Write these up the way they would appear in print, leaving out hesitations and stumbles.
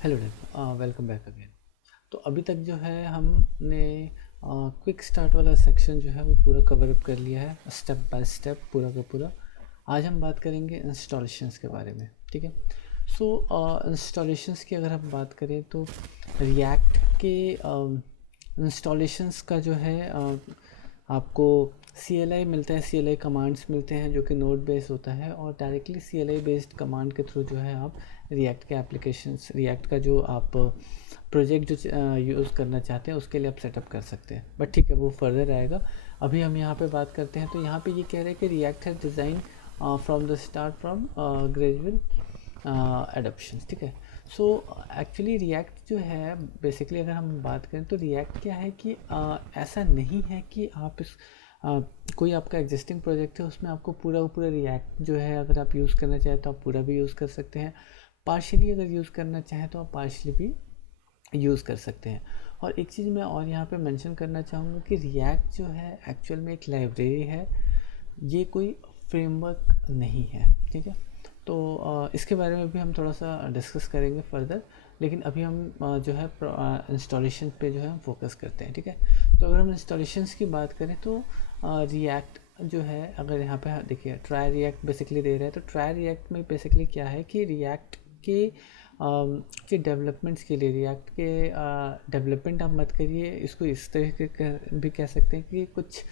Hello welcome back again. तो अभी तक जो है हमने क्विक स्टार्ट वाला सेक्शन जो है वो पूरा कवर अप कर लिया है, स्टेप बाय स्टेप पूरा का पूरा। आज हम बात करेंगे इंस्टॉलेशंस के बारे में, ठीक है। सो इंस्टॉलेशंस की अगर हम बात करें तो रिएक्ट के इंस्टॉलेशंस का जो है आपको CLI मिलता है, CLI कमांड्स मिलते हैं जो कि नोड बेस होता है, और डायरेक्टली CLI बेस्ड कमांड के थ्रू जो है आप रिएक्ट के एप्लीकेशंस, रिएक्ट का जो आप प्रोजेक्ट जो यूज़ करना चाहते हैं उसके लिए आप सेटअप कर सकते हैं। बट ठीक है, वो फर्दर आएगा। अभी हम यहाँ पे बात करते हैं। तो यहाँ पे ये कह रहे हैं कि रिएक्ट है design from the start from gradual adoption, ठीक है। सो एक्चुअली रिएक्ट जो है बेसिकली अगर हम बात करें तो रिएक्ट क्या है कि ऐसा नहीं है कि आप इस कोई आपका एग्जिस्टिंग प्रोजेक्ट है उसमें आपको पूरा पूरा रिएक्ट जो है अगर आप यूज़ करना चाहें तो आप पूरा भी यूज़ कर सकते हैं। पार्शियली अगर यूज़ करना चाहें तो आप पार्शियली भी यूज़ कर सकते हैं। और एक चीज़ मैं और यहाँ पे मेंशन करना चाहूँगा कि रिएक्ट जो है एक्चुअल में एक लाइब्रेरी है, ये कोई फ्रेमवर्क नहीं है, ठीक है। तो इसके बारे में भी हम थोड़ा सा डिस्कस करेंगे फर्दर, लेकिन अभी हम जो है इंस्टॉलेशन पे जो है हम फोकस करते हैं, ठीक है। तो अगर हम इंस्टॉलेशंस की बात करें तो रिएक्ट जो है अगर यहाँ पे देखिए ट्राई रिएक्ट बेसिकली दे रहा है। तो ट्राई रिएक्ट में बेसिकली क्या है कि रिएक्ट के डेवलपमेंट्स के लिए, रिएक्ट के डेवलपमेंट आप मत करिए, इसको इस तरह के भी कह सकते हैं कि कुछ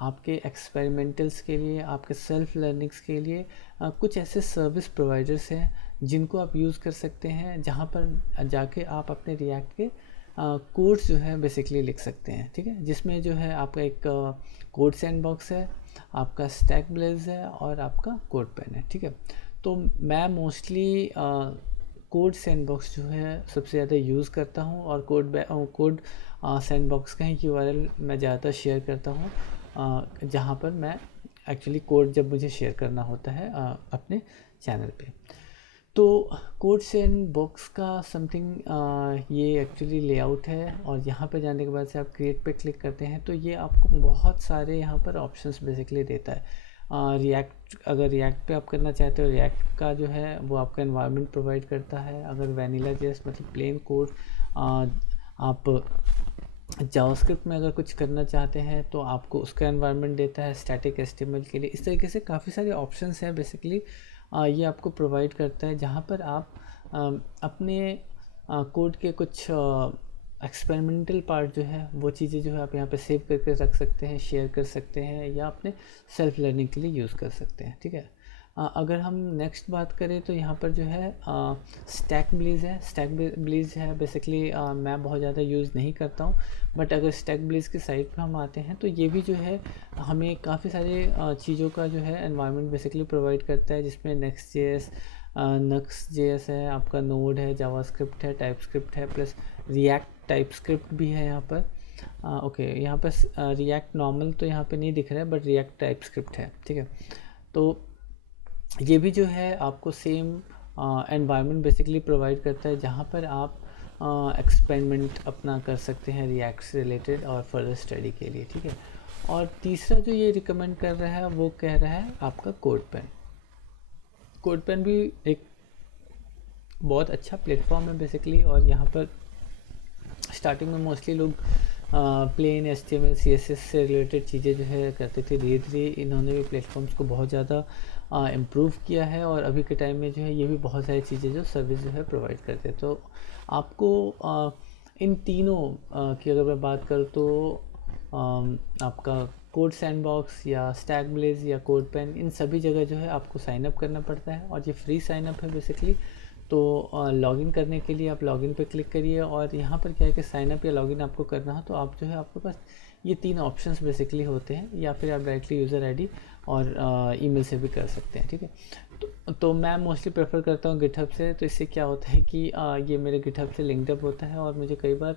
आपके एक्सपेरिमेंटल्स के लिए, आपके सेल्फ लर्निंग्स के लिए कुछ ऐसे सर्विस प्रोवाइडर्स हैं जिनको आप यूज़ कर सकते हैं, जहाँ पर जाके आप अपने रिएक्ट के कोड्स जो है बेसिकली लिख सकते हैं, ठीक है। जिसमें जो है आपका एक कोड सैंडबॉक्स है, आपका स्टैक ब्लेज है और आपका कोड पेन है, ठीक है। तो मैं मोस्टली कोड सैंडबॉक्स जो है सबसे ज़्यादा यूज़ करता हूँ, और कोड सैंडबॉक्स का ही URL मैं ज़्यादातर शेयर करता हूँ, जहाँ पर मैं एक्चुअली कोड जब मुझे शेयर करना होता है अपने चैनल पे। तो कोड सैंडबॉक्स का समथिंग ये एक्चुअली लेआउट है, और यहाँ पे जाने के बाद से आप क्रिएट पे क्लिक करते हैं तो ये आपको बहुत सारे यहाँ पर ऑप्शंस बेसिकली देता है। रिएक्ट, अगर रिएक्ट पे आप करना चाहते हो, रिएक्ट का जो है वो आपका एनवायरनमेंट प्रोवाइड करता है। अगर वैनिला जेएस मतलब प्लेन कोड आप जावास्क्रिप्ट में अगर कुछ करना चाहते हैं तो आपको उसका एनवायरनमेंट देता है, स्टैटिक HTML के लिए। इस तरीके से काफ़ी सारे ऑप्शंस हैं बेसिकली ये आपको प्रोवाइड करता है, जहाँ पर आप अपने कोड के कुछ एक्सपेरिमेंटल पार्ट जो है वो चीज़ें जो है आप यहाँ पे सेव करके रख सकते हैं, शेयर कर सकते हैं, या अपने सेल्फ लर्निंग के लिए यूज़ कर सकते हैं, ठीक है। अगर हम नेक्स्ट बात करें तो यहाँ पर जो है स्टैक ब्लेज है। स्टैक ब्लेज है बेसिकली मैं बहुत ज़्यादा यूज़ नहीं करता हूँ, बट अगर स्टैक ब्लेज की साइट पे हम आते हैं तो ये भी जो है हमें काफ़ी सारे चीज़ों का जो है एनवायरनमेंट बेसिकली प्रोवाइड करता है, जिसमें Next.js है, आपका नोड है, जावास्क्रिप्ट है, टाइपस्क्रिप्ट है, प्लस रिएक्ट टाइपस्क्रिप्ट भी है यहाँ पर। ओके, यहाँ पर रिएक्ट नॉर्मल तो यहाँ पे नहीं दिख रहा है, बट रिएक्ट टाइपस्क्रिप्ट है, ठीक है। तो ये भी जो है आपको सेम एनवायरनमेंट बेसिकली प्रोवाइड करता है, जहाँ पर आप एक्सपेरिमेंट अपना कर सकते हैं रिएक्ट से रिलेटेड और फर्दर स्टडी के लिए, ठीक है। और तीसरा जो ये रिकमेंड कर रहा है वो कह रहा है आपका कोड पेन। कोड पेन भी एक बहुत अच्छा प्लेटफॉर्म है बेसिकली, और यहाँ पर स्टार्टिंग में मोस्टली लोग प्लेन HTML CSS से रिलेटेड चीज़ें जो है करते थे। धीरे धीरे इन्होंने भी प्लेटफॉर्म्स को बहुत ज़्यादा इम्प्रूव किया है, और अभी के टाइम में जो है ये भी बहुत सारी चीज़ें जो सर्विस जो है प्रोवाइड करते हैं। तो आपको इन तीनों की अगर मैं बात करूँ तो आपका कोड सैंडबॉक्स या स्टैक ब्लेज या कोड पेन, इन सभी जगह जो है आपको साइन अप करना पड़ता है, और ये फ्री साइन अप है बेसिकली। तो लॉगिन करने के लिए आप लॉगिन पे क्लिक करिए, और यहाँ पर क्या है कि साइन अप या लॉगिन आपको करना हो तो आप जो है आपके पास ये तीन ऑप्शंस बेसिकली होते हैं, या फिर आप डायरेक्टली यूज़र आईडी और ईमेल से भी कर सकते हैं, ठीक है। तो मैं मोस्टली प्रेफर करता हूँ गिटहब से। तो इससे क्या होता है कि ये मेरे गिटहब से लिंक्ड अप होता है, और मुझे कई बार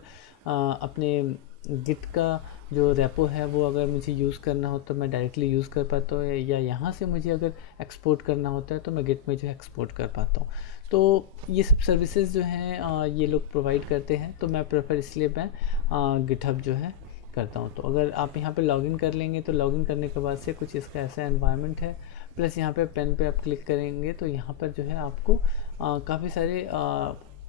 अपने गिट का जो रेपो है वो अगर मुझे यूज़ करना हो तो मैं डायरेक्टली यूज़ कर पाता हूँ, या यहाँ से मुझे अगर एक्सपोर्ट करना होता है तो मैं गिट में जो है एक्सपोर्ट कर पाता हूँ। तो ये सब सर्विसेज जो हैं ये लोग प्रोवाइड करते हैं, तो मैं प्रेफर इसलिए मैं गिटहब जो है करता हूँ। तो अगर आप यहाँ पे लॉगिन कर लेंगे तो लॉगिन करने के बाद से कुछ इसका ऐसा एनवायरनमेंट है, प्लस यहाँ पे पेन पे आप क्लिक करेंगे तो यहाँ पर जो है आपको काफ़ी सारे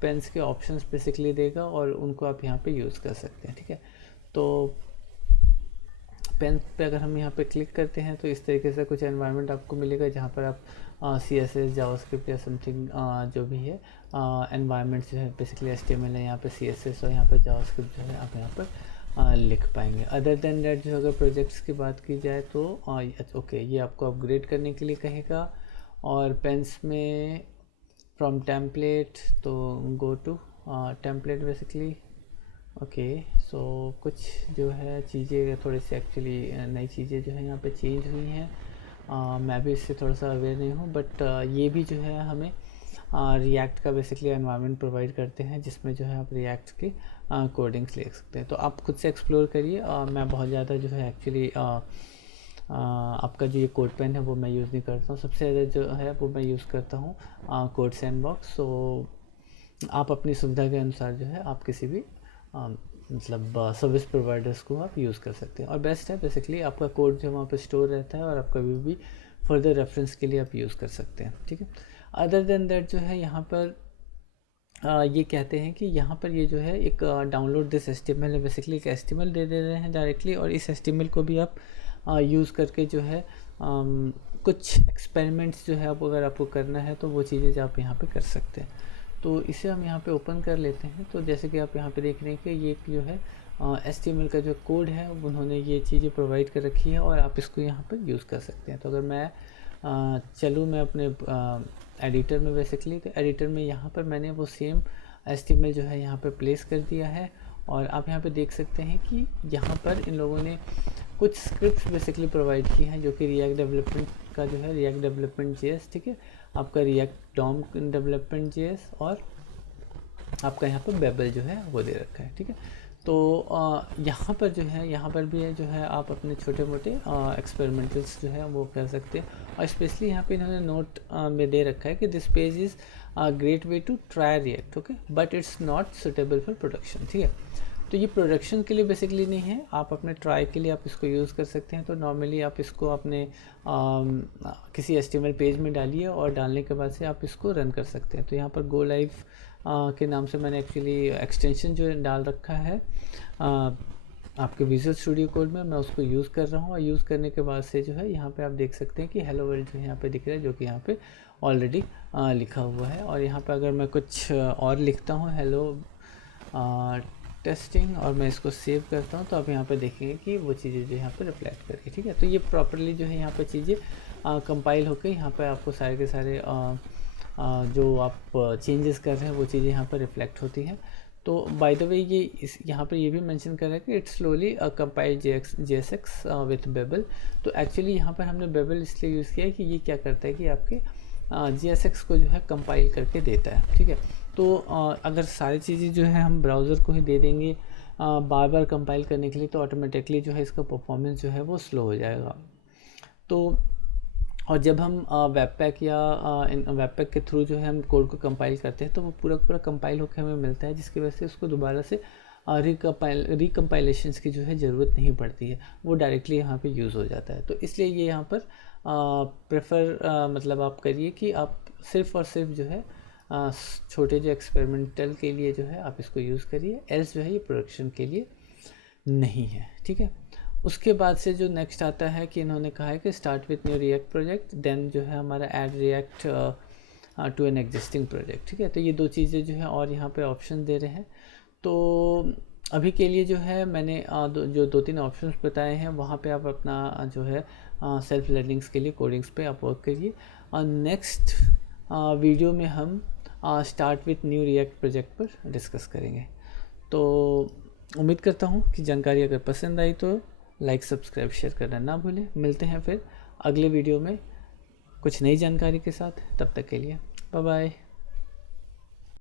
पेन्स के ऑप्शंस बेसिकली देगा और उनको आप यहाँ पे यूज़ कर सकते हैं, ठीक है। तो पेन पे अगर हम यहाँ पे क्लिक करते हैं तो इस तरीके से कुछ एनवायरनमेंट आपको मिलेगा जहाँ पर आप CSS जावास्क्रिप्ट या समथिंग जो भी है एनवायरनमेंट जो है बेसिकली HTML है, यहाँ पे CSS और यहाँ पे जावास्क्रिप्ट जो है आप यहाँ पर लिख पाएंगे। अदर देन दैट जो अगर प्रोजेक्ट्स की बात की जाए तो ओके, ये आपको अपग्रेड करने के लिए कहेगा। और पेन्स में from template to go to template basically. Okay, so कुछ जो है चीज़ें थोड़ी सी एक्चुअली नई चीज़ें जो है यहाँ पे चेंज हुई हैं। मैं भी इससे थोड़ा सा अवेयर नहीं हूँ, बट ये भी जो है हमें रिएक्ट का बेसिकली एनवायरनमेंट प्रोवाइड करते हैं जिसमें जो है आप रिएक्ट के कोडिंग्स लिख सकते हैं। तो आप खुद से एक्सप्लोर करिए। मैं बहुत ज़्यादा जो है एक्चुअली आपका जो ये कोड पेन है वो मैं यूज़ नहीं करता हूँ। सबसे ज़्यादा जो है वो मैं यूज़ करता हूँ कोड सैंडबॉक्स। सो आप अपनी सुविधा के अनुसार जो है आप किसी भी मतलब सर्विस प्रोवाइडर्स को आप यूज़ कर सकते हैं। और बेस्ट है बेसिकली आपका कोड जो वहाँ पर स्टोर रहता है और आप कभी भी फर्दर रेफरेंस के लिए आप यूज़ कर सकते हैं, ठीक है। अदर देन दैट जो है यहाँ पर ये कहते हैं कि यहाँ पर ये जो है एक डाउनलोड दिस HTML है, बेसिकली एक HTML दे रहे हैं डायरेक्टली, और इस HTML को भी आप यूज़ करके जो है कुछ एक्सपेरिमेंट्स जो है आप अगर आपको करना है तो वो चीज़ें जो आप यहाँ पे कर सकते हैं। तो इसे हम यहाँ पे ओपन कर लेते हैं। तो जैसे कि आप यहाँ पे देख रहे हैं कि ये जो है HTML का जो कोड है उन्होंने ये चीज़ें प्रोवाइड कर रखी है और आप इसको यहाँ पर यूज़ कर सकते हैं। तो अगर मैं चलूँ मैं अपने एडिटर में बेसिकली, तो एडिटर में यहाँ पर मैंने वो सेम HTML जो है यहाँ पर प्लेस कर दिया है। और आप यहाँ पे देख सकते हैं कि यहाँ पर इन लोगों ने कुछ स्क्रिप्ट्स बेसिकली प्रोवाइड की हैं जो कि रिएक्ट डेवलपमेंट का जो है रिएक्ट डेवलपमेंट JS, ठीक है, आपका रिएक्ट डॉम डेवलपमेंट JS और आपका यहाँ पर बेबल जो है वो दे रखा है, ठीक है। तो यहाँ पर जो है यहाँ पर भी है जो है आप अपने छोटे मोटे एक्सपेरिमेंटल्स जो है वो कर सकते हैं। और स्पेशली यहाँ पे इन्होंने नोट में दे रखा है कि this page is great way to try React, okay, but it's not suitable for production, ठीक है। तो ये प्रोडक्शन के लिए बेसिकली नहीं है, आप अपने ट्राई के लिए आप इसको यूज़ कर सकते हैं। तो नॉर्मली आप इसको अपने किसी HTML पेज में डालिए और डालने के बाद से आप इसको रन कर सकते हैं। तो यहाँ पर गो लाइव के नाम से मैंने एक्चुअली एक्सटेंशन जो डाल रखा है आपके विजुअल स्टूडियो कोड में, मैं उसको यूज़ कर रहा हूँ। और यूज़ करने के बाद से जो है यहाँ पे आप देख सकते हैं कि हेलो वर्ल्ड जो है यहाँ पे दिख रहा है, जो कि यहाँ पे ऑलरेडी लिखा हुआ है। और यहाँ पे अगर मैं कुछ और लिखता हूँ हेलो टेस्टिंग और मैं इसको सेव करता हूँ, तो आप यहाँ पे देखेंगे कि वो चीज़ें जो यहाँ पे रिफ्लेक्ट करके, ठीक है। तो ये प्रॉपरली जो है यहाँ पे चीज़ें कंपाइल होकर यहाँ पे आपको सारे के सारे जो आप चेंजेस कर रहे हैं वो चीज़ें यहाँ पर रिफ्लेक्ट होती हैं। तो बाय द वे ये इस यहाँ पर ये भी मेंशन कर रहा है कि it's slowly compile JSX with Babel. तो एक्चुअली यहाँ पर हमने बेबल इसलिए यूज़ किया है कि ये क्या करता है कि आपके JSX को जो है कंपाइल करके देता है, ठीक है। तो अगर सारी चीज़ें जो है हम ब्राउज़र को ही दे देंगे बार बार कंपाइल करने के लिए, तो ऑटोमेटिकली जो है इसका परफॉर्मेंस जो है वो स्लो हो जाएगा। तो और जब हम वेबपैक या वेबपैक के थ्रू जो है हम कोड को कंपाइल करते हैं तो वो पूरा कंपाइल होकर हमें मिलता है, जिसकी वजह से उसको दोबारा से रिकम्पाइलेशंस की जो है ज़रूरत नहीं पड़ती है, वो डायरेक्टली यहाँ पे यूज़ हो जाता है। तो इसलिए ये यहाँ पर प्रेफर मतलब आप करिए कि आप सिर्फ़ और सिर्फ जो है छोटे जो एक्सपेरिमेंटल के लिए जो है आप इसको यूज़ करिए, एल्स जो है ये प्रोडक्शन के लिए नहीं है, ठीक है। उसके बाद से जो नेक्स्ट आता है कि इन्होंने कहा है कि start with new React project, then जो है हमारा add React to an existing project, ठीक है। तो ये दो चीज़ें जो है और यहाँ पे ऑप्शन दे रहे हैं। तो अभी के लिए जो है मैंने जो 2-3 ऑप्शंस बताए हैं वहाँ पे आप अपना जो है सेल्फ लर्निंग्स के लिए कोडिंग्स पे आप वर्क करिए। और नेक्स्ट वीडियो में हम start with new React project पर डिस्कस करेंगे। तो उम्मीद करता हूँ कि जानकारी अगर पसंद आई तो लाइक सब्सक्राइब शेयर करना ना भूलें। मिलते हैं फिर अगले वीडियो में कुछ नई जानकारी के साथ, तब तक के लिए बाय बाय।